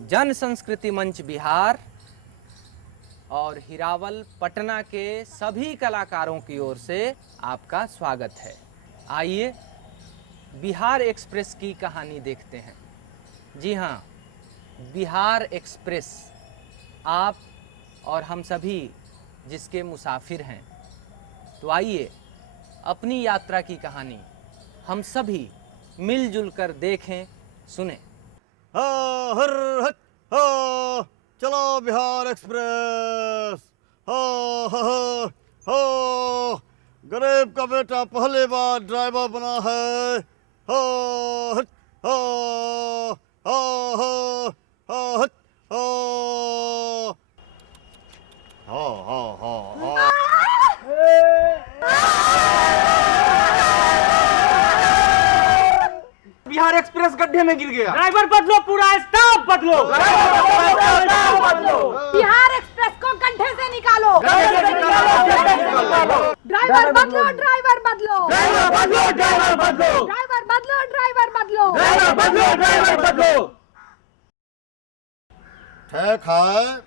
जन संस्कृति मंच बिहार और हिरावल पटना के सभी कलाकारों की ओर से आपका स्वागत है। आइए बिहार एक्सप्रेस की कहानी देखते हैं। जी हाँ, बिहार एक्सप्रेस आप और हम सभी जिसके मुसाफिर हैं। तो आइए अपनी यात्रा की कहानी हम सभी मिलजुल कर देखें, सुने। हर हट हा, चलो बिहार एक्सप्रेस। हा, गरीब का बेटा पहली बार ड्राइवर बना है। हा हट हा, हा हट हा। बिहार एक्सप्रेस गड्ढे में गिर गया। ड्राइवर बदलो, पूरा स्टाफ बदलो। बिहार एक्सप्रेस को गड्ढे से निकालो। ड्राइवर बदलो, ड्राइवर बदलो। ड्राइवर बदलो। ठीक है,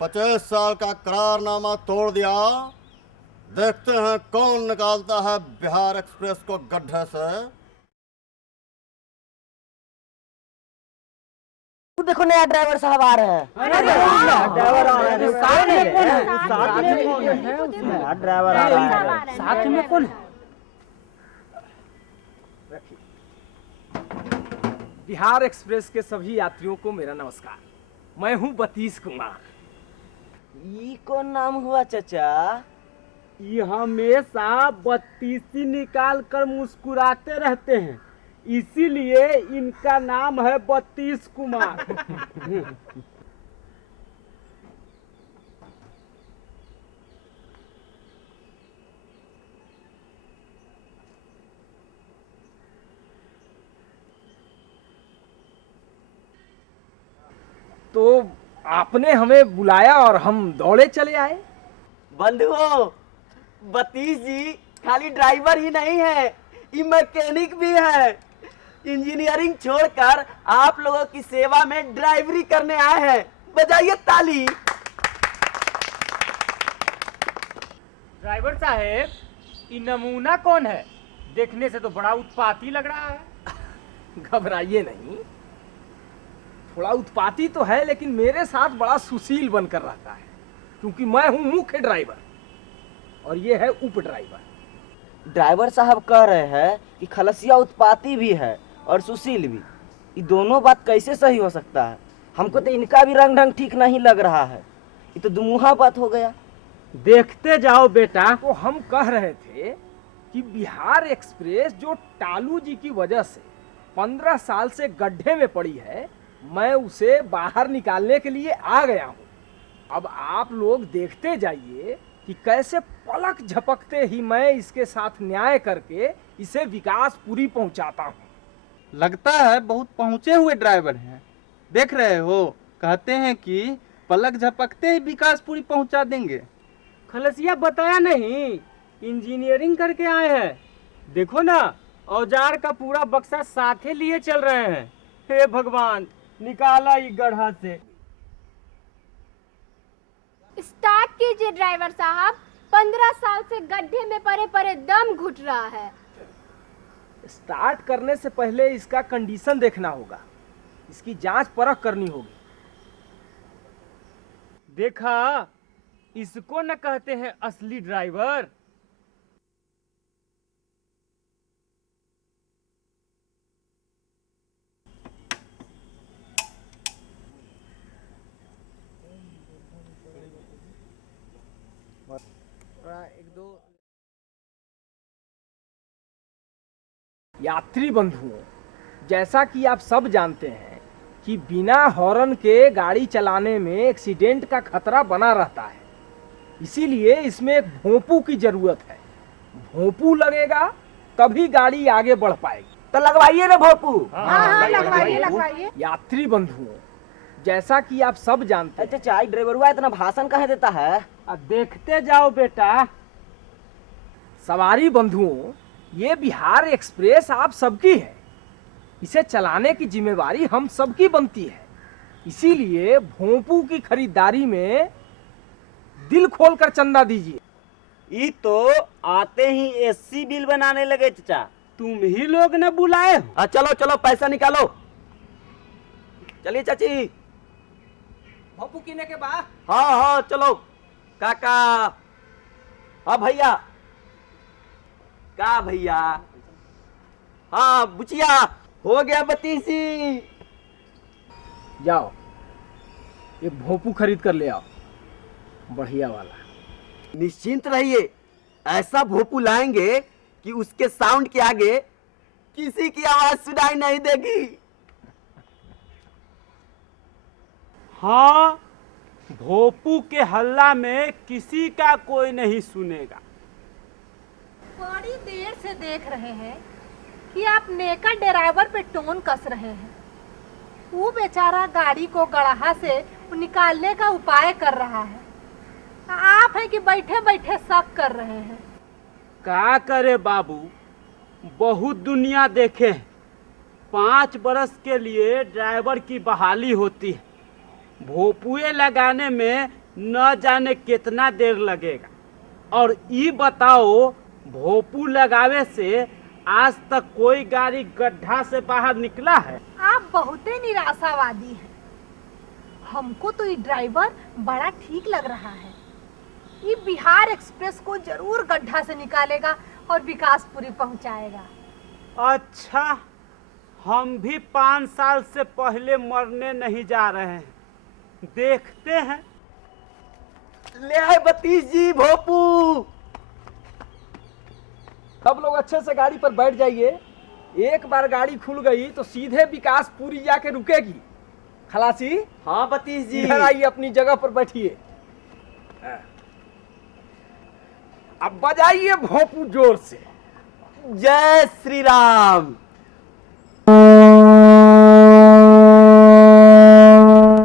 50 साल का करारनामा तोड़ दिया। देखते हैं कौन निकालता है बिहार एक्सप्रेस को गड्ढे से। देखो नया ड्राइवर साहब आ रहे हैं। ड्राइवर आ रहे हैं। साथ में कौन है? ड्राइवर आ रहा है। साथ में कौन है? बिहार एक्सप्रेस के सभी यात्रियों को मेरा नमस्कार। मैं हूं बतीश कुमार। ये कौन नाम हुआ चाचा? ये हमेशा बत्तीसी निकाल कर मुस्कुराते रहते हैं, इसीलिए इनका नाम है बत्तीस कुमार। तो आपने हमें बुलाया और हम दौड़े चले आए। बंधुओं, बत्तीस जी खाली ड्राइवर ही नहीं है, ये मैकेनिक भी है। इंजीनियरिंग छोड़कर आप लोगों की सेवा में ड्राइवरी करने आए हैं। बजाइए ताली। ड्राइवर साहेब, ये नमूना कौन है? देखने से तो बड़ा उत्पाती लग रहा है। घबराइए नहीं, थोड़ा उत्पाती तो है, लेकिन मेरे साथ बड़ा सुशील बनकर रहता है, क्योंकि मैं हूं मुख्य ड्राइवर और ये है उप ड्राइवर। ड्राइवर साहब कह रहे हैं कि खलसिया उत्पाती भी है और सुशील भी। ये दोनों बात कैसे सही हो सकता है? हमको तो इनका भी रंग ढंग ठीक नहीं लग रहा है। ये तो दुमुहा बात हो गया। देखते जाओ बेटा। तो हम कह रहे थे कि बिहार एक्सप्रेस जो टालू जी की वजह से 15 साल से गड्ढे में पड़ी है, मैं उसे बाहर निकालने के लिए आ गया हूँ। अब आप लोग देखते जाइए कि कैसे पलक झपकते ही मैं इसके साथ न्याय करके इसे विकासपुरी पहुंचाता हूँ। लगता है बहुत पहुंचे हुए ड्राइवर हैं। देख रहे हो, कहते हैं कि पलक झपकते ही विकासपुरी पहुंचा देंगे। खलसिया बताया नहीं, इंजीनियरिंग करके आए हैं। देखो ना, औजार का पूरा बक्सा साथे लिए चल रहे हैं। हे भगवान, निकाला ये गड्ढा से। स्टार्ट कीजिए ड्राइवर साहब, 15 साल से गड्ढे में पड़े पड़े दम घुट रहा है। स्टार्ट करने से पहले इसका कंडीशन देखना होगा, इसकी जांच परख करनी होगी। देखा, इसको न कहते हैं असली ड्राइवर। एक दो यात्री बंधुओं, जैसा कि आप सब जानते हैं कि बिना हॉर्न के गाड़ी चलाने में एक्सीडेंट का खतरा बना रहता है। इसीलिए इसमें एक भोंपू की जरूरत है। भोंपू लगेगा तभी गाड़ी आगे बढ़ पाएगी। तो लगवाइए ना भोपू। हाँ, लगवाइए। यात्री बंधुओं, जैसा कि आप सब जानते हैं। चाचा, ड्राइवर हुआ इतना भाषण कहे देता है? अब देखते जाओ बेटा। सवारी बंधुओं, ये बिहार एक्सप्रेस आप सबकी है। इसे चलाने की जिम्मेवारी हम सबकी बनती है। इसीलिए भोंपू की खरीदारी में दिल खोलकर चंदा दीजिए। ये तो आते ही एससी बिल बनाने लगे चाचा। तुम ही लोग ने बुलाए हो। हाँ चलो चलो पैसा निकालो। चलिए चाची। भोंपू कीने के बाद हाँ हाँ चलो काका। हाँ भैया। का भैया। हाँ बुचिया हो गया बतीसी। जाओ एक भोंपू खरीद कर ले आओ, बढ़िया वाला। निश्चिंत रहिए, ऐसा भोपू लाएंगे कि उसके साउंड के आगे किसी की आवाज सुनाई नहीं देगी। हाँ, भोपू के हल्ला में किसी का कोई नहीं सुनेगा। बड़ी देर से देख रहे हैं कि आप नेका ड्राइवर पे टोन कस रहे हैं। वो बेचारा गाड़ी को गड़हा से निकालने का उपाय कर रहा है, आप हैं कि बैठे बैठे शक कर रहे हैं। क्या करे बाबू, बहुत दुनिया देखे हैं। 5 बरस के लिए ड्राइवर की बहाली होती है, भोपुए लगाने में न जाने कितना देर लगेगा। और ये बताओ, भोपू लगावे से आज तक कोई गाड़ी गड्ढा से बाहर निकला है? आप बहुत ही निराशावादी हैं। हमको तो ये ड्राइवर बड़ा ठीक लग रहा है। ये बिहार एक्सप्रेस को जरूर गड्ढा से निकालेगा और विकासपुरी पहुंचाएगा। अच्छा, हम भी 5 साल से पहले मरने नहीं जा रहे हैं, देखते हैं। ले आए बतीश जी भोपू। सब लोग अच्छे से गाड़ी पर बैठ जाइए। एक बार गाड़ी खुल गई तो सीधे विकासपुरी जाके रुकेगी। खलासी हाँ बतीश जी। इधर आइए, अपनी जगह पर बैठिए। अब बजाइए भोंपू जोर से। जय श्री राम।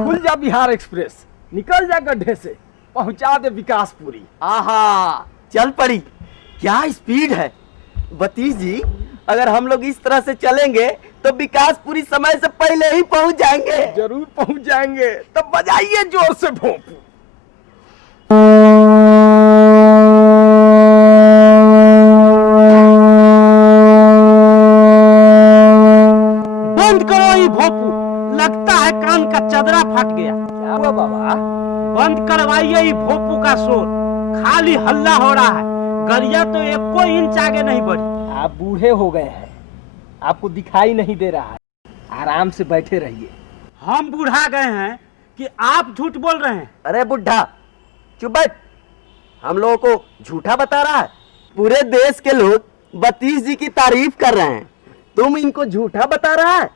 खुल जा बिहार एक्सप्रेस, निकल जा गड्ढे से, पहुंचा दे विकासपुरी। आहा, चल पड़ी। क्या स्पीड है बतीश जी। अगर हम लोग इस तरह से चलेंगे तो विकासपुरी समय से पहले ही पहुंच जाएंगे। जरूर पहुंच जाएंगे। तब बजाइए जोर से भोंपू। बंद करो ये भोपू, लगता है कान का चदरा फट गया। क्या हुआ बाबा? बंद करवाइए ये भोपू का शोर, खाली हल्ला हो रहा है। गरिया तो 1 इंच आगे नहीं बढ़ी। आप बूढ़े हो गए हैं, आपको दिखाई नहीं दे रहा है। आराम से बैठे रहिए। हम बूढ़ा गए हैं कि आप झूठ बोल रहे हैं? अरे बुढ़ा चुप बैठ। हम लोगों को झूठा बता रहा है? पूरे देश के लोग बतीश जी की तारीफ कर रहे हैं, तुम इनको झूठा बता रहा है?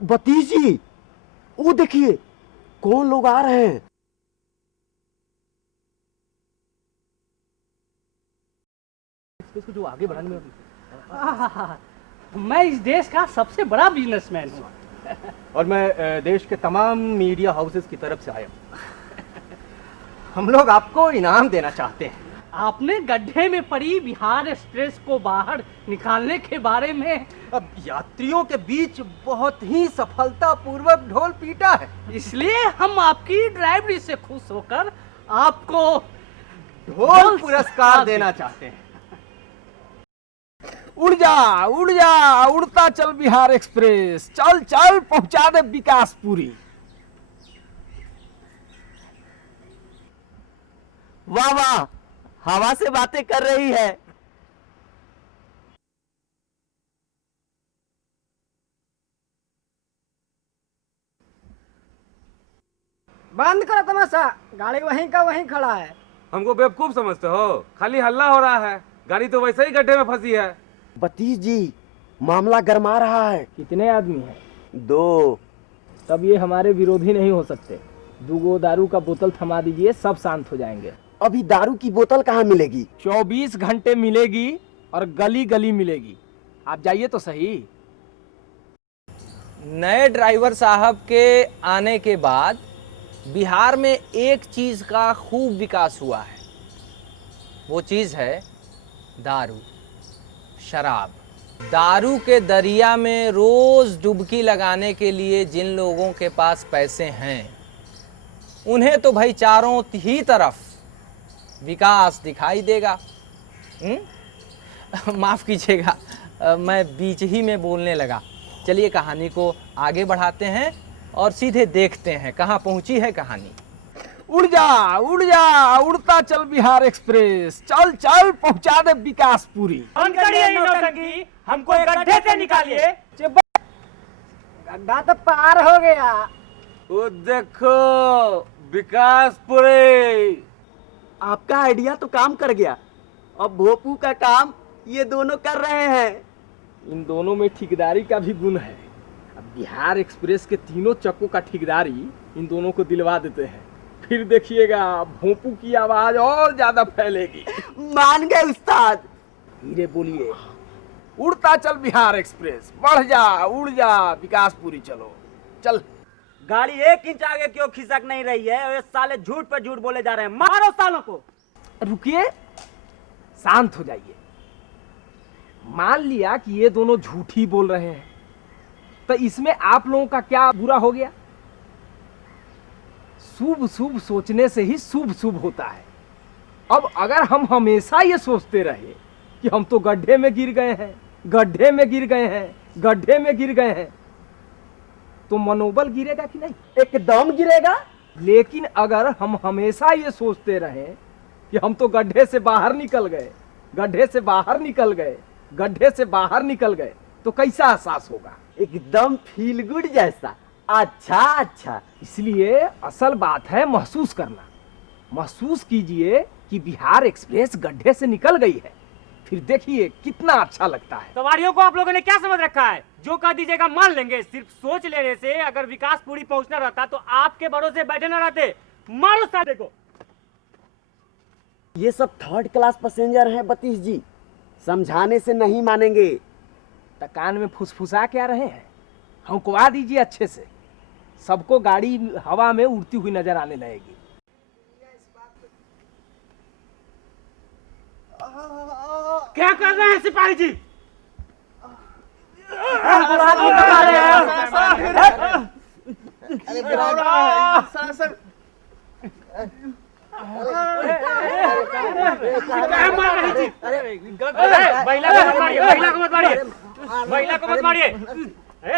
बतीश जी, वो देखिए कौन लोग आ रहे हैं। इसको जो आगे बढ़ाने में मैं इस देश का सबसे बड़ा बिजनेसमैन हूँ और मैं देश के तमाम मीडिया हाउसेस की तरफ से आया हूँ। हम लोग आपको इनाम देना चाहते हैं। आपने गड्ढे में पड़ी बिहार एक्सप्रेस को बाहर निकालने के बारे में अब यात्रियों के बीच बहुत ही सफलतापूर्वक ढोल पीटा है, इसलिए हम आपकी ड्राइवरी से खुश होकर आपको ढोल पुरस्कार देना चाहते हैं। उड़ जा, उड़ जा, उड़ता चल बिहार एक्सप्रेस, चल चल पहुंचा दे विकासपुरी। वाह वाह, हवा से बातें कर रही है। बंद करो तमाशा, गाड़ी वहीं का वहीं खड़ा है। हमको बेवकूफ समझते हो? खाली हल्ला हो रहा है, गाड़ी तो वैसे ही गड्ढे में फंसी है। बतीश जी, मामला गरमा रहा है। कितने आदमी हैं? 2। तब ये हमारे विरोधी नहीं हो सकते। 2 दारू का बोतल थमा दीजिए, सब शांत हो जाएंगे। अभी दारू की बोतल कहाँ मिलेगी? 24 घंटे मिलेगी और गली गली मिलेगी। आप जाइए तो सही। नए ड्राइवर साहब के आने के बाद बिहार में एक चीज का खूब विकास हुआ है, वो चीज़ है दारू, शराब। दारू के दरिया में रोज़ डुबकी लगाने के लिए जिन लोगों के पास पैसे हैं उन्हें तो भाई चारों ही तरफ विकास दिखाई देगा। माफ़ कीजिएगा, मैं बीच ही में बोलने लगा। चलिए कहानी को आगे बढ़ाते हैं और सीधे देखते हैं कहाँ पहुँची है कहानी। उड़ जा उड़ता चल बिहार एक्सप्रेस, चल चल पहुंचा दे विकासपुरी। बंद करिए ये नौटंकी, हमको एक गड्ढे से निकालिए। गड्ढा तो पार हो गया। वो देखो विकासपुरी। आपका आइडिया तो काम कर गया, अब भोपू का काम ये दोनों कर रहे हैं। इन दोनों में ठेकेदारी का भी गुण है। अब बिहार एक्सप्रेस के तीनों चक्कों का ठेकेदारी इन दोनों को दिलवा देते हैं, फिर देखिएगा भोंपू की आवाज और ज्यादा फैलेगी। मान गए उस्ताद। धीरे बोलिए। उड़ता चल बिहार एक्सप्रेस, बढ़ जा उड़ जा विकासपुरी, चलो चल। गाड़ी 1 इंच आगे क्यों खिसक नहीं रही है? और ये साले झूठ पे झूठ बोले जा रहे हैं। मारो सालों को। रुकिए, शांत हो जाइए। मान लिया कि ये दोनों झूठ ही बोल रहे हैं, तो इसमें आप लोगों का क्या बुरा हो गया? शुभ शुभ सोचने से ही शुभ शुभ होता है। अब अगर हम हमेशा ये सोचते रहे कि हम तो गड्ढे में गिर गए हैं, गड्ढे में गिर गए हैं, गड्ढे में गिर गए हैं, तो मनोबल गिरेगा कि नहीं? एकदम गिरेगा। लेकिन अगर हम हमेशा ये सोचते रहे कि हम तो गड्ढे से बाहर निकल गए, गड्ढे से बाहर निकल गए, गड्ढे से बाहर निकल गए, तो कैसा एहसास होगा? एकदम फील गुड जैसा। अच्छा अच्छा। इसलिए असल बात है महसूस करना। महसूस कीजिए कि बिहार एक्सप्रेस गड्ढे से निकल गई है, फिर देखिए कितना अच्छा लगता है। सवारियों को आप लोगों ने क्या समझ रखा है? जो कह दीजिएगा मान लेंगे। सिर्फ सोच लेने से अगर विकासपुरी पहुंचना रहता तो आपके भरोसे बैठे न रहते। मारो साले को। ये सब 3rd क्लास पैसेंजर हैं बतीश जी, समझाने से नहीं मानेंगे। तो कान में फुसफुसा क्या रहे हैं? हमको दीजिए अच्छे से, सबको गाड़ी हवा में उड़ती हुई नजर आने लगेगी। क्या कर रहे हैं सिपाही जी? महिला को मत मारिए।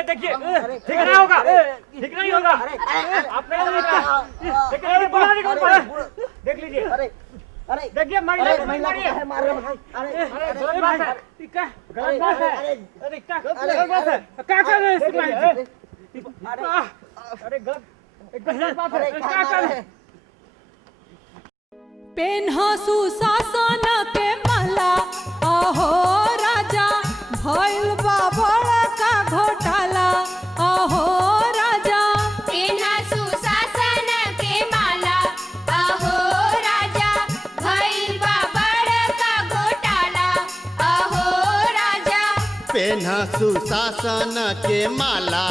देखिए ठीक नहीं होगा, ठीक नहीं होगा। आपने देख लीजिए, देखिए महिला को मत मारिए। गलत बात है, गलत बात है। गलत बात है। क्या कर रहे हैं सिपाही जी? अरे गलत बात है, क्या कर रहे हैं? पेन्हा सुशासन के माला, अहो राजा भइल बा बड़का घोटाला, अहो राजा। पेन्हा सुशासन के माला, अहो राजा भइल बा बड़का घोटाला, अहो राजा। पेन्हा सुशासन के माला,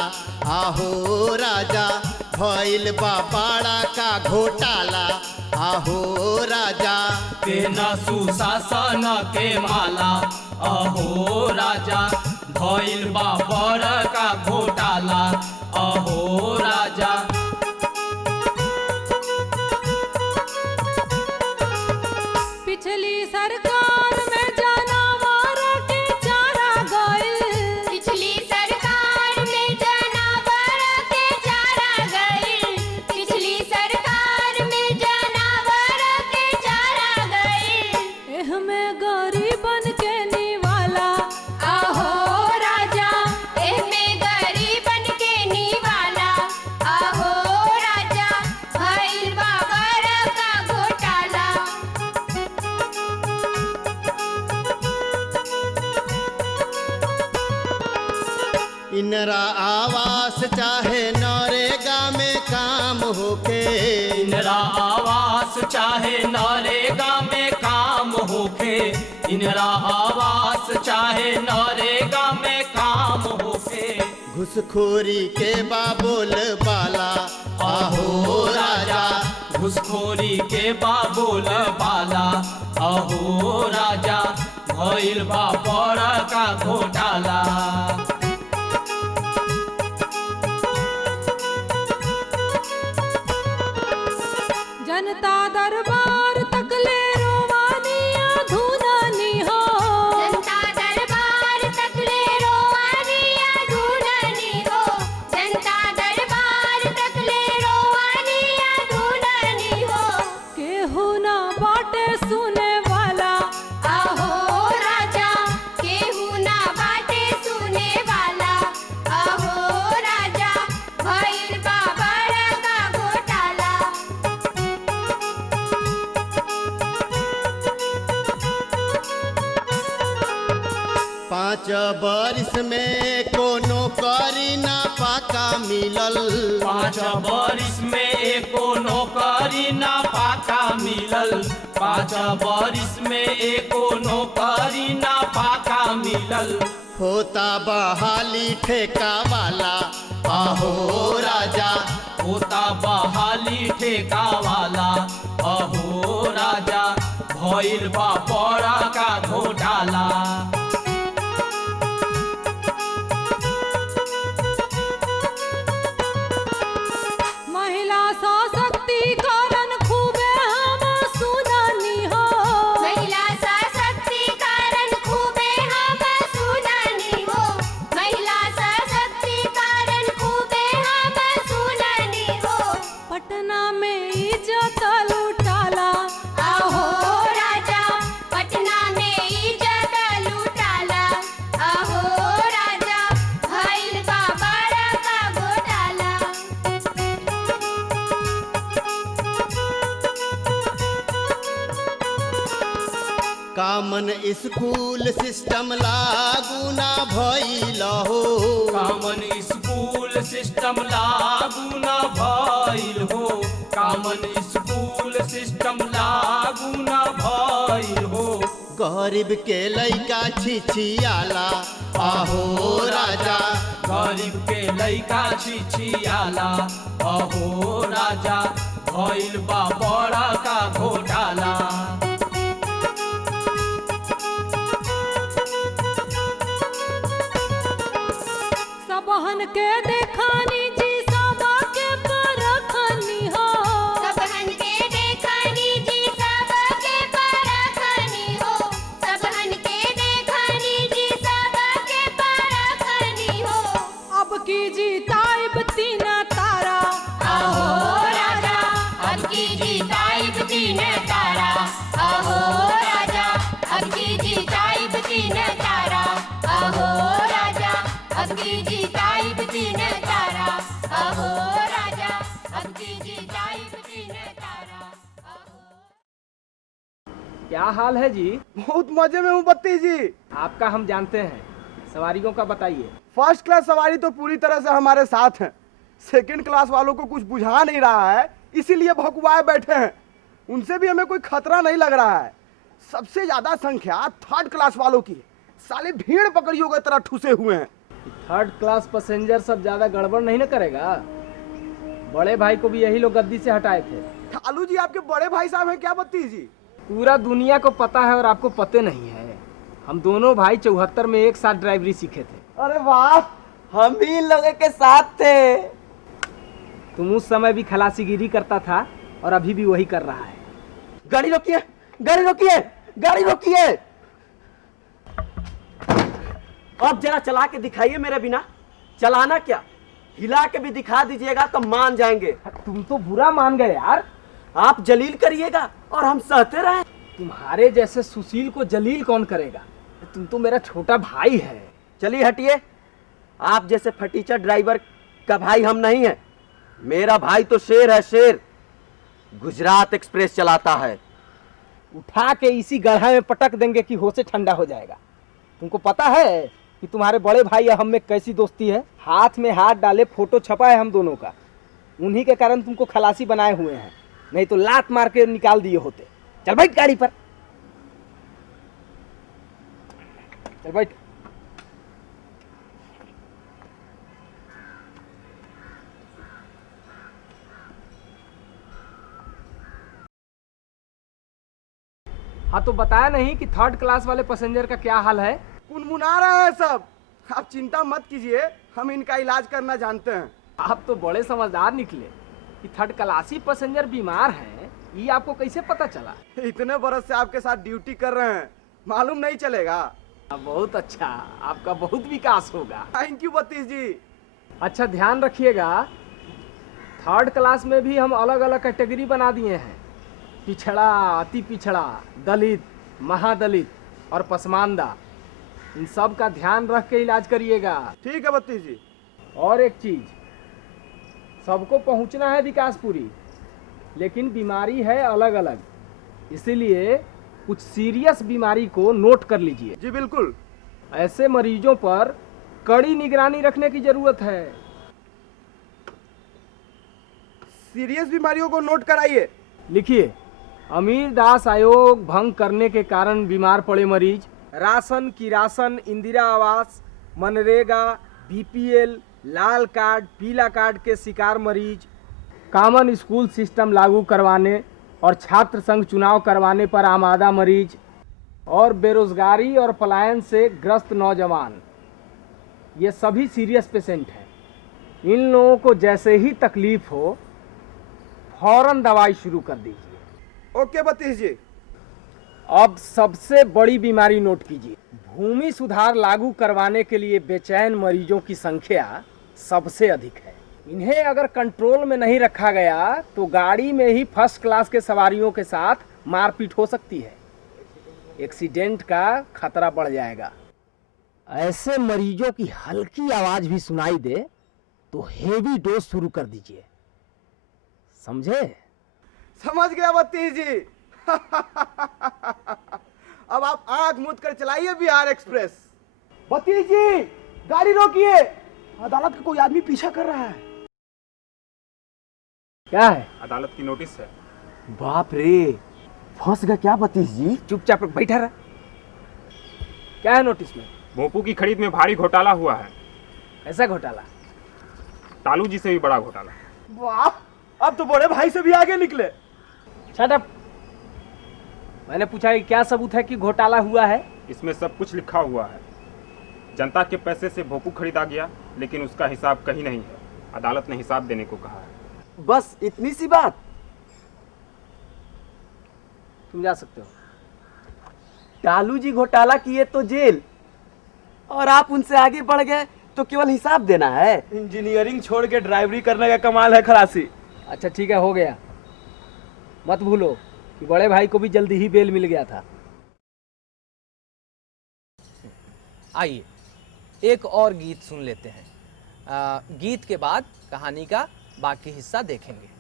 आहो राजा भइल बा बड़ा का घोटाला, आहो राजा। पेन्हा सुशासन के माला, अहो राजा भइल बा बड़का घोटाला, अहो राजा। पिछली सरकार में जानवर के चारा गइल, पिछली सरकार में जानवर के चारा गइल, पिछली सरकार में जानवर के चारा गइल। एह में गरीबन के निवाला, अहो राजा एह में गरीबन के निवाला, अहो राजा भइल बा बड़का घोटाला। इनरा आवास चाहे नरेगा में काम होके, इनरा आवास चाहे नरेगा में काम होके, इनरा आवास चाहे नरेगा में काम होके। घुसखोरी के बाबुल बाला, आहो राजा। घुसखोरी के बाबुल बाला, अहो राजा भइल बा बड़का घोटाला। जनता दरबार तकले रोवानिया धुनानी हो। जनता दरबार तकले रोवानिया धुनानी हो। जनता दरबार तकले रोवानिया धुनानी हो। केहू ना बाटे सुने वाला अहो राजा केहू ना बाटे सुने वाला। अहो राजा भइल बा बड़का घोटाला। पाँच बरिस में कोनो करी ना पाका मिलल। 5 बरिस में एको नौकरी ना पाका मिलल। 5 बरिस में एको नौकरी ना पाका मिलल। होता बहाली ठेका वाला अहो राजा। होता बहाली ठेका वाला अहो राजा भइल बा बड़का घोटाला। महिला सशक्तिकरण खूबे हम सुनानी हो। महिला सशक्तिकरण खूबे हम सुनानी हो। महिला सशक्तिकरण खूबे हम सुनानी हो। पटना में इज्जत लुटाला अहो राजा पटना में इज्जत लुटाला। अहो राजा भइल बा बड़का घोटाला। कामन स्कूल सिस्टम लागू ना भइल हो। कामन स्कूल सिस्टम लागू न भइल हो। कामन स्कूल सिस्टम लागू न भइल हो। गरीब के लइका छिछियाला अहो राजा। गरीब के लइका छिछियाला अहो राजा भइल बा बड़का घोटाला। सबहन के देखानी जी सबा के परखनी हो। सबहन के देखानी जी सबके परखनी हो। सबहन के देखानी जी सबके परखनी हो। अब की जीताइब तीन तारा अहो राजा अब की जीताइब तीन तारा। अहो राजा अब की जीताइब तीन तारा। अहो राजा अब की जीताइब तीन तारा। अहो राजा अब की जीताइब तीन तारा। क्या हाल है जी? बहुत मजे में हूँ बत्ती जी। आपका हम जानते हैं, सवारियों का बताइए। फर्स्ट क्लास सवारी तो पूरी तरह से हमारे साथ है। सेकंड क्लास वालों को कुछ बुझा नहीं रहा है, इसीलिए भकुआए बैठे हैं। उनसे भी हमें कोई खतरा नहीं लग रहा है। सबसे ज्यादा संख्या थर्ड क्लास वालों की है। साले भीड़ पकड़ियों की तरह ठुसे हुए हैं। थर्ड क्लास पैसेंजर सब ज्यादा गड़बड़ नहीं ना करेगा? बड़े भाई को भी यही लोग गद्दी से हटाए थे। कालू जी आपके बड़े भाई साहब हैं क्या बत्ती जी? पूरा दुनिया को पता है और आपको पते नहीं है। हम दोनों भाई 74 में एक साथ ड्राइवरी सीखे थे। अरे वाह हम भी इन लोगों के साथ थे। तुम उस समय भी खलासीगिरी करता था और अभी भी वही कर रहा है। गाड़ी रोकिए, गाड़ी रोकिए, गाड़ी रोकिए। अब जरा चला के दिखाइए मेरे बिना। चलाना क्या, हिला के भी दिखा दीजिएगा तो मान जाएंगे। तुम तो बुरा मान गए यार। आप जलील करिएगा और हम सहते रहे। तुम्हारे जैसे सुशील को जलील कौन करेगा? तुम तो मेरा छोटा भाई है। चलिए हटिए। आप जैसे फटीचर ड्राइवर का भाई हम नहीं है। मेरा भाई तो शेर है, शेर। गुजरात एक्सप्रेस चलाता है। उठा के इसी गड्ढा में पटक देंगे कि होश ठंडा हो जाएगा। तुमको पता है कि तुम्हारे बड़े भाई और हम में कैसी दोस्ती है? हाथ में हाथ डाले फोटो छपा है हम दोनों का। उन्हीं के कारण तुमको खलासी बनाए हुए हैं, नहीं तो लात मार के निकाल दिए होते। चल बैठ गाड़ी पर, चल बैठ। हाँ तो बताया नहीं कि थर्ड क्लास वाले पैसेंजर का क्या हाल है? कुनमुना रहे हैं सब। आप चिंता मत कीजिए, हम इनका इलाज करना जानते हैं। आप तो बड़े समझदार निकले कि थर्ड क्लासी पैसेंजर बीमार हैं, ये आपको कैसे पता चला? इतने बरस से आपके साथ ड्यूटी कर रहे हैं, मालूम नहीं चलेगा? बहुत अच्छा, आपका बहुत विकास होगा। थैंक यू बत्तीस जी। अच्छा ध्यान रखिएगा, थर्ड क्लास में भी हम अलग अलग कैटेगरी बना दिए हैं। पिछड़ा, अति पिछड़ा, दलित, महादलित और पसमानदा, इन सब का ध्यान रख के इलाज करिएगा। ठीक है बत्तीस जी। और एक चीज, सबको पहुंचना है विकासपुरी, लेकिन बीमारी है अलग अलग, इसीलिए कुछ सीरियस बीमारी को नोट कर लीजिए। जी बिल्कुल। ऐसे मरीजों पर कड़ी निगरानी रखने की जरूरत है। सीरियस बीमारियों को नोट कराइए। लिखिए, अमीर दास आयोग भंग करने के कारण बीमार पड़े मरीज, राशन, किरासन, इंदिरा आवास, मनरेगा, बीपीएल, लाल कार्ड, पीला कार्ड के शिकार मरीज, कॉमन स्कूल सिस्टम लागू करवाने और छात्र संघ चुनाव करवाने पर आमादा मरीज, और बेरोजगारी और पलायन से ग्रस्त नौजवान, ये सभी सीरियस पेशेंट हैं। इन लोगों को जैसे ही तकलीफ हो फौरन दवाई शुरू कर दीजिए। ओके बत्तीस जी। अब सबसे बड़ी बीमारी नोट कीजिए, भूमि सुधार लागू करवाने के लिए बेचैन मरीजों की संख्या सबसे अधिक है। इन्हें अगर कंट्रोल में नहीं रखा गया तो गाड़ी में ही फर्स्ट क्लास के सवारियों के साथ मारपीट हो सकती है, एक्सीडेंट का खतरा बढ़ जाएगा। ऐसे मरीजों की हल्की आवाज भी सुनाई दे तो हेवी डोज शुरू कर दीजिए, समझे? समझ गया बत्तीस जी। अब आप आंख मूंद कर चलाइए बिहार एक्सप्रेस। बत्तीस जी, गाड़ी रोकिए, अदालत का कोई आदमी पीछा कर रहा है। क्या है? अदालत की नोटिस है। बाप रे, फंस गया क्या बत्तीस जी? चुपचाप बैठा रहा। क्या है नोटिस में? भोपू की खरीद में भारी घोटाला हुआ है। ऐसा घोटाला? तालू जी से भी बड़ा घोटाला। वाह, अब तो बड़े भाई से भी आगे निकले। Shut up. मैंने पूछा कि क्या सबूत है कि घोटाला हुआ है? इसमें सब कुछ लिखा हुआ है। जनता के पैसे से भोपू खरीदा गया, लेकिन उसका हिसाब कहीं नहीं है। अदालत ने हिसाब देने को कहा है। बस इतनी सी बात? तुम जा सकते हो। तालू जी घोटाला किए तो जेल, और आप उनसे आगे बढ़ गए तो केवल हिसाब देना है। इंजीनियरिंग छोड़ के ड्राइवरी करने का कमाल है खलासी। अच्छा ठीक है, हो गया। मत भूलो कि बड़े भाई को भी जल्दी ही बेल मिल गया था। आइए एक और गीत सुन लेते हैं। गीत के बाद कहानी का बाकी हिस्सा देखेंगे।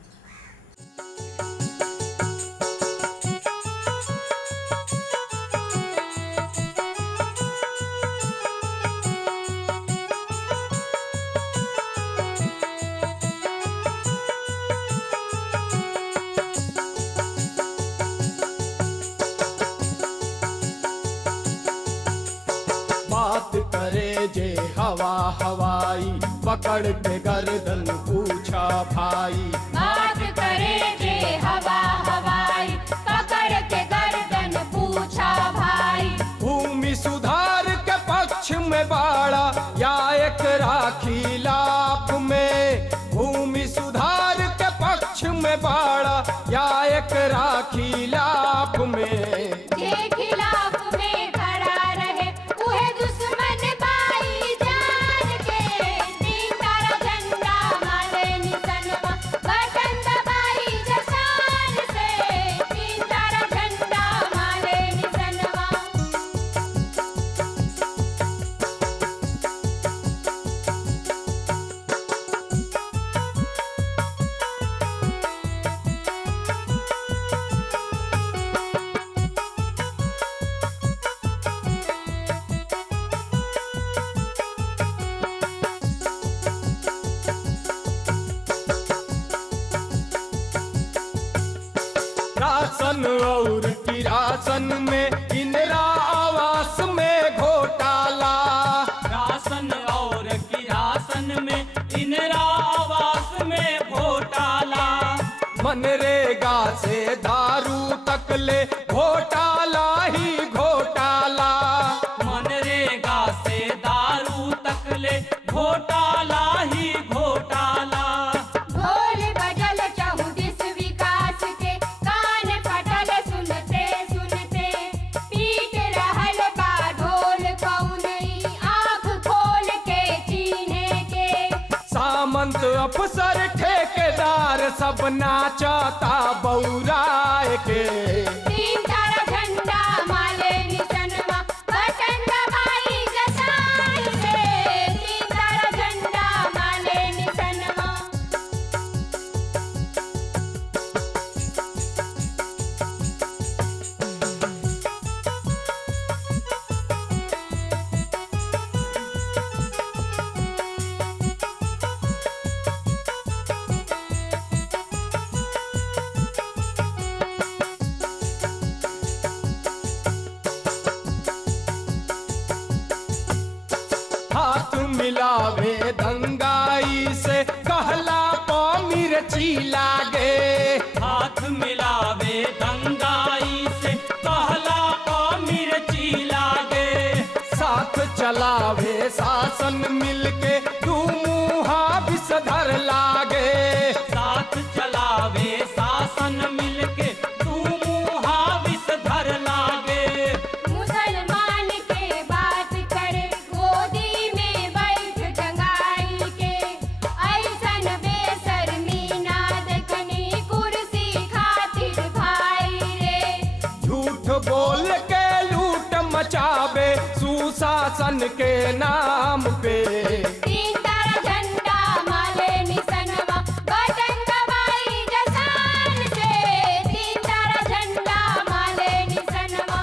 हवा हवाई पकड़ के गर्दन पूछा भाई। बात करे जे हवा हवाई पकड़ के गर्दन पूछा भाई। भूमि सुधार के पक्ष में बाड़ा या एक राखी लाभ में। भूमि सुधार के पक्ष में बाड़ा या एक राखी लाभ में। जे खिलाफ में खड़ा रहे उहे दुश्मन भाई जान के। तीन तारा झंडा मारे निसनवा बटन दबाई जसान से। तीन तारा झंडा मारे निसनवा। राशन और किरासन में इंदिरा आवास में घोटाला। राशन और किरासन में इंदिरा आवास में घोटाला। मनरेगा से दारू तक ले घोटाला ठेकेदार सब नाचता बौराए के। तीन तारा झंडा माले निशनवा बटन दबाई जसान से। तीन तारा झंडा माले निशनवा। हाथ मिलावे दंगाई से कहला पा मिर्ची लागे। हाथ मिलावे दंगाई से कहला पा मिर्ची लागे। साथ चलावे शासन मिलके दू मुहा विषधर लागे। साथ चलावे शासन मिलके तू मुहा विषधर लागे। मुसलमान के बात करे गोदी में बैठ जंगाई के। ऐसन बेशर्मी ना देखनी कुर्सी खातिर भाई रे। झूठ बोल के लूट मचावे सुशासन के नाम पे। तीन तारा झंडा माले निशनवा बटन दबाई जसान से। तीन तारा झंडा माले निशनवा।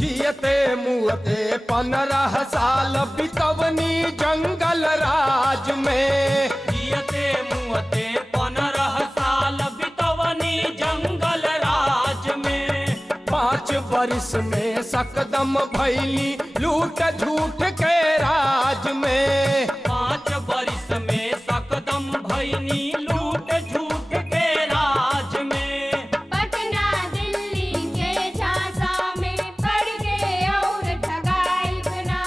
जियते मुहते 15 साल बितवनी जंगल राज में। जियते मुहते 15 साल बितवनी जंगल राज में। 5 वर्ष में सकदम भैली लूट झूठ के राज में। 5 वर्ष में सकदम भैनी लूट झूठ के राज में। पटना दिल्ली के झांसा में पड़ गए और ठगाई बना।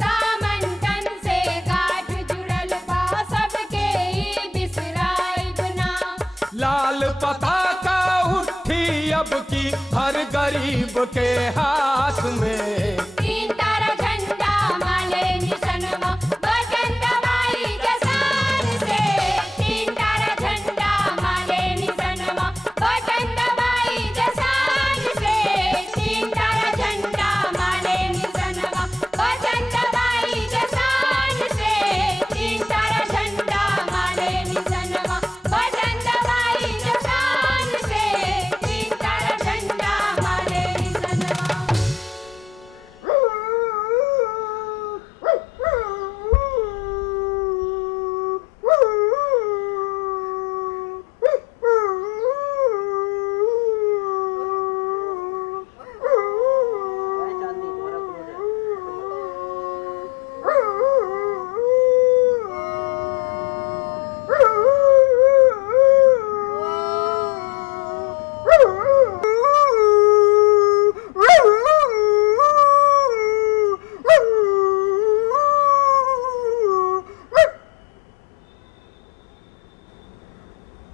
सामंतन से गांठ जुड़ल बा सबके ई बिसराई बना। लाल पताका उठी अब की हर गरीब के हाथ में। तीन तारा झंडा माले निशनवा बटन दबाई जसान से। तीन तारा झंडा माले निशनवा बटन दबाई जसान से। तीन तारा झंडा माले निशनवा बटन दबाई जसान से। तीन तारा झंडा माले निशनवा बटन दबाई जसान से। तीन तारा झंडा माले निशनवा।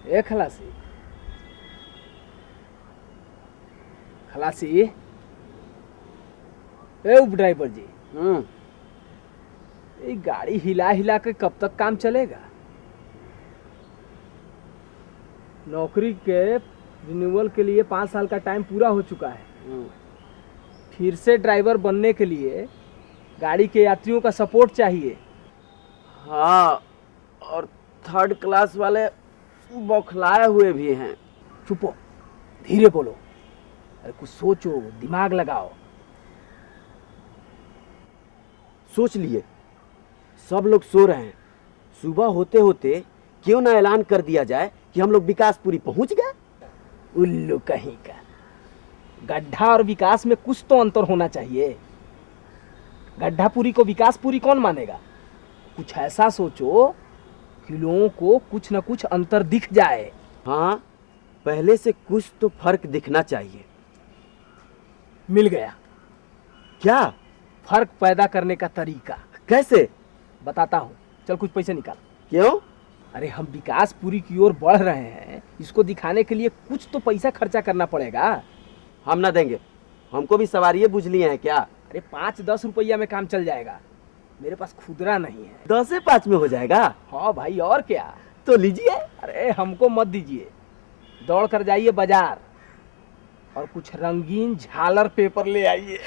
ए खलासी, खलासी, ए उप ड्राइवर जी, ये गाड़ी हिला हिला के कब तक काम चलेगा? नौकरी के रिन्यूअल के लिए 5 साल का टाइम पूरा हो चुका है। फिर से ड्राइवर बनने के लिए गाड़ी के यात्रियों का सपोर्ट चाहिए। हाँ, और 3rd क्लास वाले बौखलाए हुए भी हैं। चुपो, धीरे बोलो, अरे कुछ सोचो, दिमाग लगाओ। सोच लिए, सब लोग सो रहे हैं। सुबह होते होते क्यों ना ऐलान कर दिया जाए कि हम लोग विकासपुरी पहुंच गए। उल्लू कहीं का, गड्ढा और विकास में कुछ तो अंतर होना चाहिए। गड्ढापुरी को विकासपुरी कौन मानेगा? कुछ ऐसा सोचो कि लोगों को कुछ न कुछ अंतर दिख जाए। हाँ, पहले से कुछ तो फर्क दिखना चाहिए। मिल गया। क्या? फर्क पैदा करने का तरीका। कैसे? बताता हूँ, चल कुछ पैसे निकाल। क्यों? अरे हम विकासपुरी की ओर बढ़ रहे हैं, इसको दिखाने के लिए कुछ तो पैसा खर्चा करना पड़ेगा। हम ना देंगे, हमको भी सवारी बुझ लिए हैं क्या? अरे 5-10 रुपया में काम चल जाएगा, मेरे पास खुदरा नहीं है। 10 से 5 में हो जाएगा? हाँ भाई, और क्या। तो लीजिए। अरे हमको मत दीजिए, दौड़ कर जाइए बाजार और कुछ रंगीन झालर पेपर ले आइए।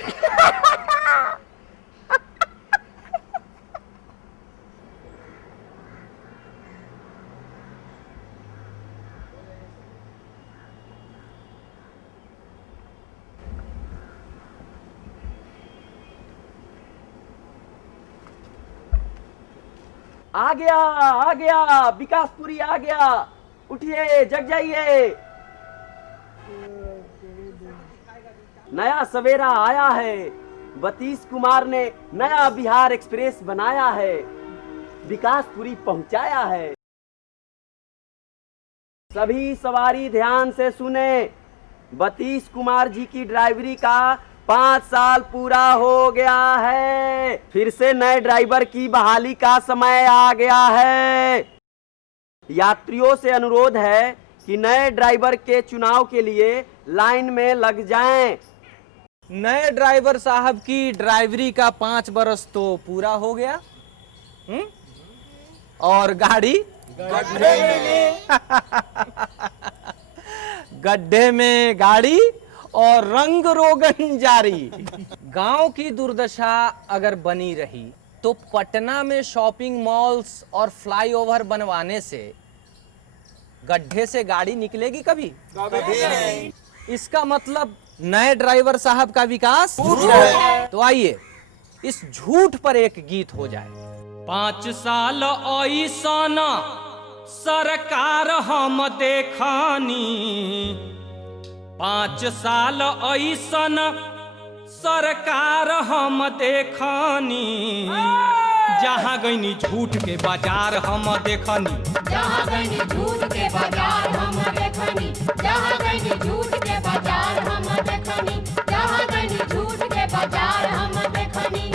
आ गया विकासपुरी आ गया। उठिए, जग जाइए। नया सवेरा आया है। बतीश कुमार ने नया बिहार एक्सप्रेस बनाया है, विकासपुरी पहुंचाया है। सभी सवारी ध्यान से सुने। बतीश कुमार जी की ड्राइवरी का 5 साल पूरा हो गया है। फिर से नए ड्राइवर की बहाली का समय आ गया है। यात्रियों से अनुरोध है कि नए ड्राइवर के चुनाव के लिए लाइन में लग जाएं। नए ड्राइवर साहब की ड्राइवरी का 5 बरस तो पूरा हो गया। और गाड़ी गड्ढे में। गड्ढे में गाड़ी और रंग रोगन जारी। गांव की दुर्दशा अगर बनी रही तो पटना में शॉपिंग मॉल्स और फ्लाईओवर बनवाने से गड्ढे से गाड़ी निकलेगी कभी? कभी नहीं। इसका मतलब नए ड्राइवर साहब का विकास तो आइए इस झूठ पर एक गीत हो जाए। 5 साल ऐसन सरकार हम देखनी, 5 साल ऐसन सरकार हम देखनी, जहाँ गईनी झूठ के बाजार हम देखनी, जहाँ गईनी झूठ के बाजार हम देखनी, जहाँ गईनी झूठ के बाजार हम देखनी, जहाँ गईनी झूठ के बाजार हम देखनी।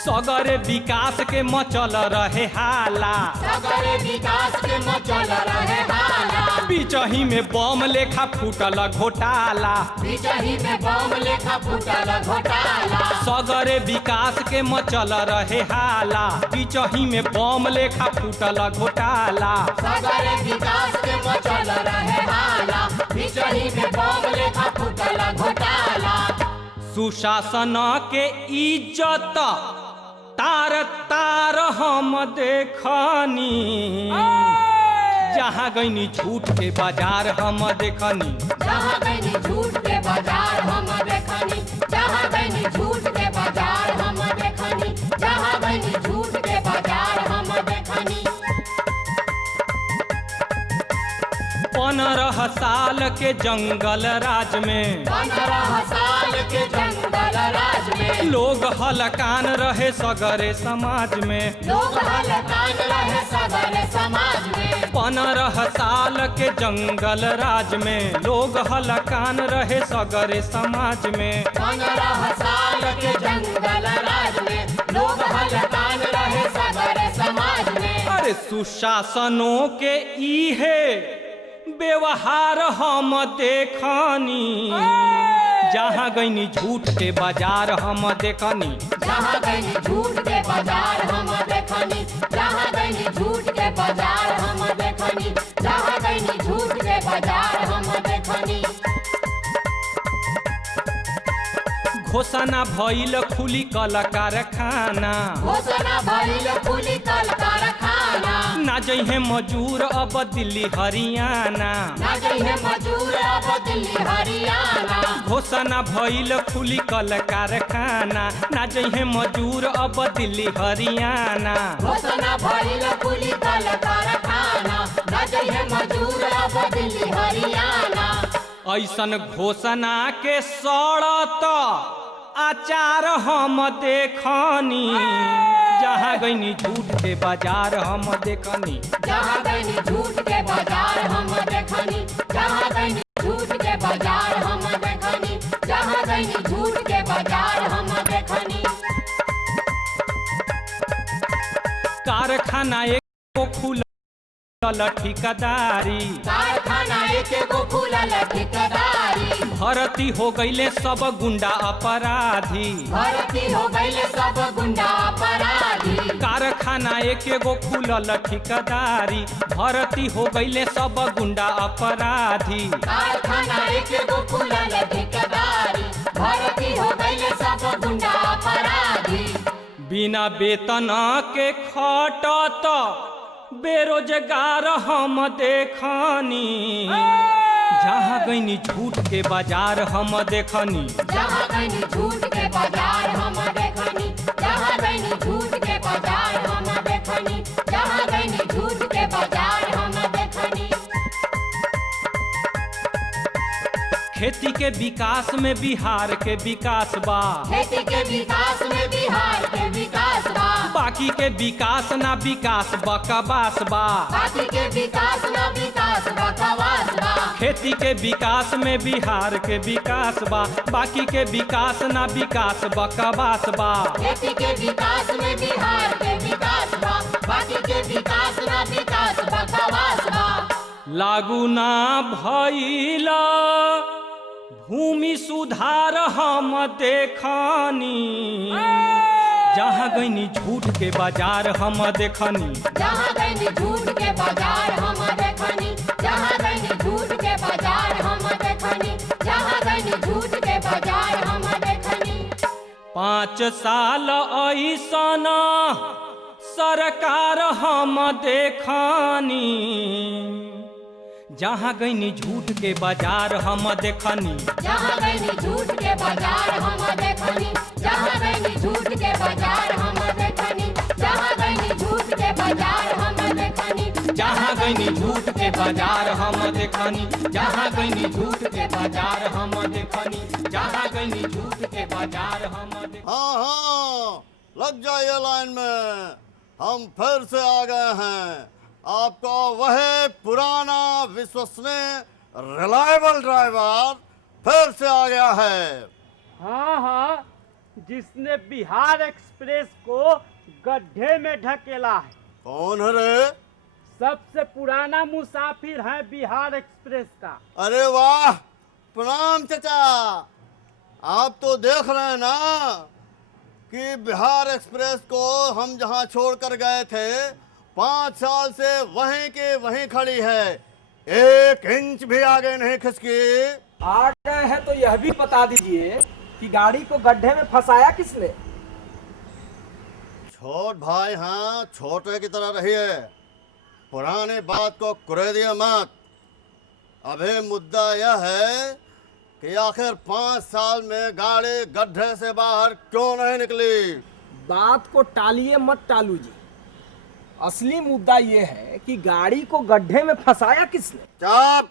सगरे विकास के मचल रहे हाला, सगरे विकास के मचल रहे हाला, बिचही में बम लेखा फूटल घोटाला, बिचही में बम लेखा फूटल घोटाला। सगरे विकास के मचल रहे हाला, बिचही में बम लेखा फूटल घोटाला, सगरे विकास के मचल रहे हाला, बिचही में बम लेखा फूटल घोटाला। सुशासन के इज्जत तार तार हम देखनी, जहाँ गईनी झूठ के बाजार हम देखनी, जहाँ गईनी झूठ के बाजार हम देखनी, जहाँ गईनी झूठ के बाजार हम देखनी, जहाँ गईनी झूठ के बाजार हम देखनी। 15 साल के जंगल राज में, 15 साल के जंगल राज में, लोग हलकान रहे सगरे समाज में, लोग हलकान रहे सगरे समाज में। 15 साल के जंगल राज में, लोग हलकान रहे सगरे समाज में, 15 साल के जंगल राज में, लोग हलकान रहे सगरे समाज में। अरे सुशासनों के इहे व्यवहार हम देखनी, जहाँ गईनी झूठ के बाजार हम देखनी, जहाँ गईनी झूठ के बाजार हम देखनी, जहाँ गईनी झूठ के बाजार हम देखनी, जहाँ गईनी झूठ के बाजार हम देखनी। घोषणा भइल खुली कल कारखाना, घोषणा भइल खुली कल कारखाना, ना जइहे मजूर अब दिल्ली हरियाणा, ना जइहे मजूर अब दिल्ली हरियाणा। घोषणा भइल खुली कल कारखाना, ना जइहे मजूर अब दिल्ली हरियाणा, घोषणा भइल खुली कल कारखाना, ना जइहे मजूर अब दिल्ली हरियाणा। ऐसन घोषणा के सड़त आचार हम देखनी, जहाँ गईनी झूठ के बाजार हम देखनी, जहाँ गईनी झूठ के बाजार हम देखनी, जहाँ गईनी झूठ के बाजार हम देखनी, जहाँ गईनी झूठ के बाजार हम देखनी। कारखाना एक खुलल ठिकादारी, कारखाना एक खुलल ठिकादारी, भर्ती हो गईले सब गुंडा अपराधी, भर्ती हो गईले सब गुंडा अपराधी। कारखाना एक खुलल ठिकादारी, भर्ती हो गईले सब गुंडा अपराधी, कारखाना एक खुलल ठिकादारी, भर्ती हो गईले सब गुंडा अपराधी। बिना वेतन के खटत बेरोजगार हम देखनी, जहाँ गईनी झूठ के बाजार हम देखनी, जहाँ गईनी झूठ के बाजार हम देखनी, जहाँ गईनी झूठ के बाजार हम देखनी, जहाँ गईनी झूठ के बाजार हम देखनी। खेती के विकास में बिहार के विकास बा, खेती के विकास में बिहार के विकास बा, बाकी के विकास ना विकास बकवास बा, बाकी के विकास ना विकास बकवास बा। खेती के विकास में बिहार के विकास बा, बाकी के विकास ना विकास बकवास बा, खेती के विकास में बिहार के विकास बा, बाकी के विकास ना विकास बकवास बा। लागू ना भइला भूमि सुधार हम देखनी, जहाँ गईनी झूठ के बाजार हम देखनी, जहाँ गईनी झूठ के बाजार हम देखनी, जहाँ गईनी झूठ के बाजार हम देखनी, जहाँ गईनी झूठ के बाजार हम देखनी। 5 साल ऐसन सरकार हम देखनी, जहाँ गईनी झूठ के बाजार हम देखनी, जहाँ गईनी झूठ के बाजार हम देखनी, जहाँ गईनी झूठ के बाजार हम देखनी, जहाँ गईनी झूठ के बाजार हम देखनी, जहाँ गईनी झूठ के बाजार हम देखनी, जहाँ गईनी झूठ के बाजार हम देखनी, जहाँ गईनी झूठ के बाजार हम देखनी। हाँ हाँ, लग जाइए लाइन में, हम फिर से आ गए हैं। आपका वह पुराना विश्वसनीय रिलायबल ड्राइवर फिर से आ गया है। हाँ हाँ, जिसने बिहार एक्सप्रेस को गड्ढे में ढकेला है। कौन है रे? सबसे पुराना मुसाफिर है बिहार एक्सप्रेस का। अरे वाह, प्रणाम चाचा। आप तो देख रहे हैं ना कि बिहार एक्सप्रेस को हम जहां छोड़कर गए थे 5 साल से वहीं के वहीं खड़ी है, 1 इंच भी आगे नहीं खिसकी। आ गए हैं तो यह भी बता दीजिए कि गाड़ी को गड्ढे में फंसाया किसने? छोट भाई, हाँ छोटे की तरह रहिए, पुरानी बात को कुरेदिए मत। अभी मुद्दा यह है कि आखिर 5 साल में गाड़ी गड्ढे से बाहर क्यों नहीं निकली। बात को टालिए मत टालू जी, असली मुद्दा ये है कि गाड़ी को गड्ढे में फंसाया किसने। चुप,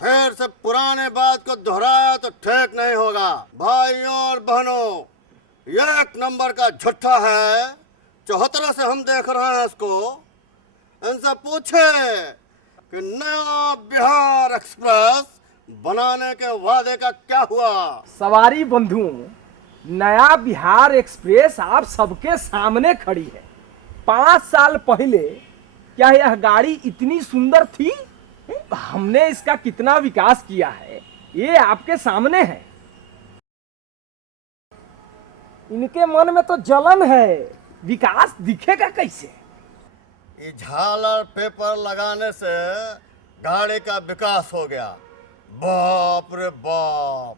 फिर से पुराने बात को दोहराया तो ठीक नहीं होगा। भाइयों और बहनों, 1 नंबर का झूठा है, 74 से हम देख रहे हैं इसको। इनसे पूछे कि नया बिहार एक्सप्रेस बनाने के वादे का क्या हुआ। सवारी बंधुओं, नया बिहार एक्सप्रेस आप सबके सामने खड़ी है। 5 साल पहले क्या यह गाड़ी इतनी सुंदर थी? हमने इसका कितना विकास किया है ये आपके सामने है। इनके मन में तो जलन है, विकास दिखेगा कैसे? ये झालर पेपर लगाने से गाड़ी का विकास हो गया। बाप रे बाप,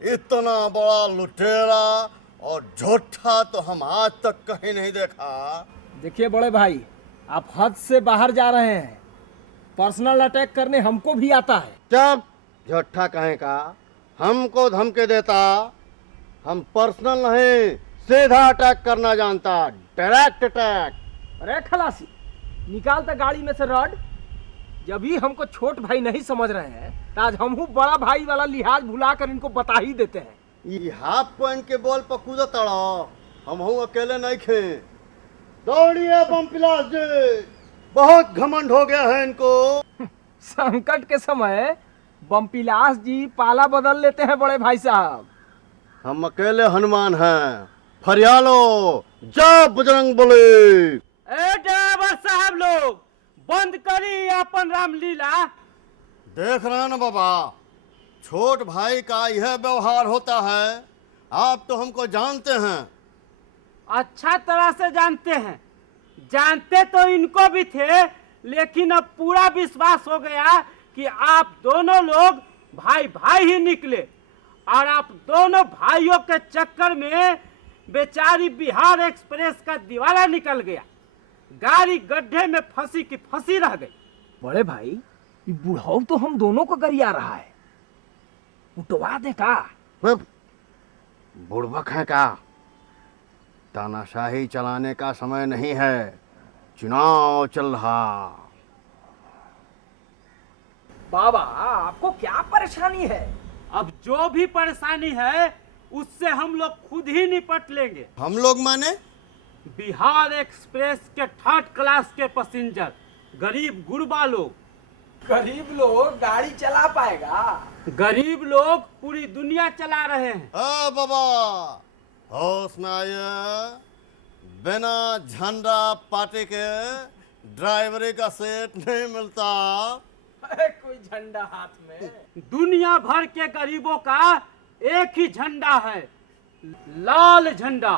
इतना बड़ा लुटेरा और झूठा तो हम आज तक कहीं नहीं देखा। देखिए बड़े भाई, आप हद से बाहर जा रहे हैं। पर्सनल अटैक करने हमको भी आता है। जब झूठा कहें का हमको धमकी देता, हम पर्सनल नहीं सीधा अटैक करना जानता, डायरेक्ट अटैक। अरे खलासी, निकालता गाड़ी में से रॉड। जब ही हमको छोट भाई नहीं समझ रहे हैं, आज हम बड़ा भाई वाला लिहाज भुला कर इनको बता ही देते हैं। ये हाफ पॉइंट के बॉल पर कूदो तड़ो, हम हूँ अकेले नहीं खे। दौड़िए बमपिलास जी, बहुत घमंड हो गया है इनको। संकट के समय बमपिलास जी पाला बदल लेते हैं बड़े भाई साहब। हम अकेले हनुमान हैं। फरियालो जय बजरंग बली। ए ड्राइवर साहब लोग बंद करी अपन रामलीला। देख रहे हैं ना बाबा, छोट भाई का यह व्यवहार होता है। आप तो हमको जानते हैं। अच्छा तरह से जानते हैं। जानते तो इनको भी थे, लेकिन अब पूरा विश्वास हो गया कि आप दोनों लोग भाई भाई ही निकले, और आप दोनों भाइयों के चक्कर में बेचारी बिहार एक्सप्रेस का दीवाला निकल गया। गाड़ी गड्ढे में फंसी की फंसी रह गई। बड़े भाई, ये बुढ़ाऊ तो हम दोनों को गरिया रहा है, उठवा दे का? बुड़बक है का? तानाशाही चलाने का समय नहीं है, चुनाव चल रहा। बाबा, आपको क्या परेशानी है? अब जो भी परेशानी है उससे हम लोग खुद ही निपट लेंगे। हम लोग माने? बिहार एक्सप्रेस के 3rd क्लास के पैसेंजर, गरीब गुरबा लोग। गरीब लोग गाड़ी चला पाएगा? गरीब लोग पूरी दुनिया चला रहे हैं। बाबा, होश में आइए। बिना झंडा पार्टी के ड्राइवरी का सेट नहीं मिलता। कोई झंडा हाथ में? दुनिया भर के गरीबों का एक ही झंडा है, लाल झंडा।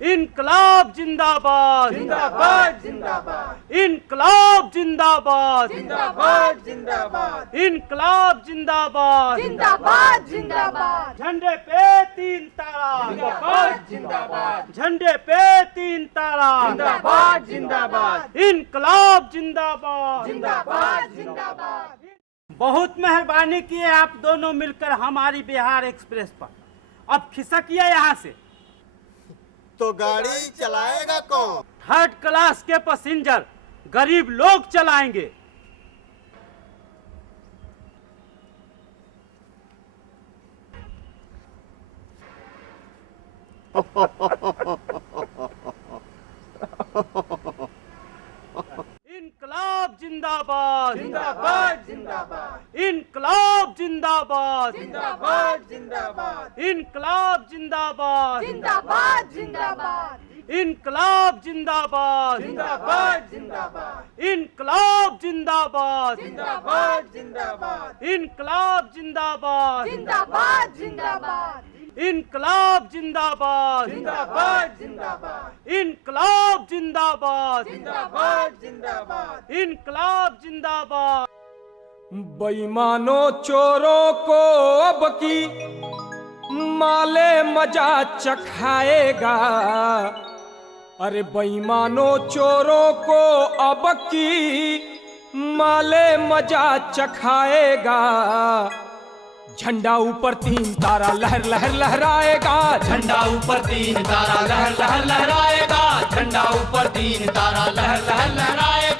इनकलाब जिंदाबाद, जिंदाबाद जिंदाबाद, इनकलाब जिंदाबाद, जिंदाबाद जिंदाबाद, इनकलाब जिंदाबाद, जिंदाबाद जिंदाबाद, झंडे पे 3 तारा, जिंदाबाद जिंदाबाद, झंडे पे 3 तारा, जिंदाबाद जिंदाबाद, इनकलाब जिंदाबाद, जिंदाबाद जिंदाबाद। बहुत मेहरबानी किए आप दोनों मिलकर हमारी बिहार एक्सप्रेस पर। अब खिसकिए यहाँ से। तो गाड़ी चलाएगा कौन? 3rd क्लास के पैसेंजर गरीब लोग चलाएंगे। इनकलाब जिंदाबाद, जिंदाबाद जिंदाबाद, इनकलाब जिंदाबाद, जिंदाबाद जिंदाबाद, इनकलाब जिंदाबाद, जिंदाबाद जिंदाबाद, इनकलाब जिंदाबाद, जिंदाबाद जिंदाबाद, इनकलाब जिंदाबाद, जिंदाबाद जिंदाबाद, इनकलाब जिंदाबाद, जिंदाबाद जिंदाबाद, इनकलाब जिंदाबाद, जिंदाबाद जिंदाबाद, इनकलाब जिंदाबाद, जिंदाबाद जिंदाबाद, इनकलाब जिंदाबाद। बेईमानों चोरों को अब की माले मजा चखाएगा। अरे बेईमानों चोरों को अब की माले मजा चखाएगा। झंडा ऊपर 3 तारा लहर लहर लहराएगा। झंडा ऊपर 3 तारा लहर लहर लहराएगा। झंडा ऊपर 3 तारा लहर लहर लहराएगा।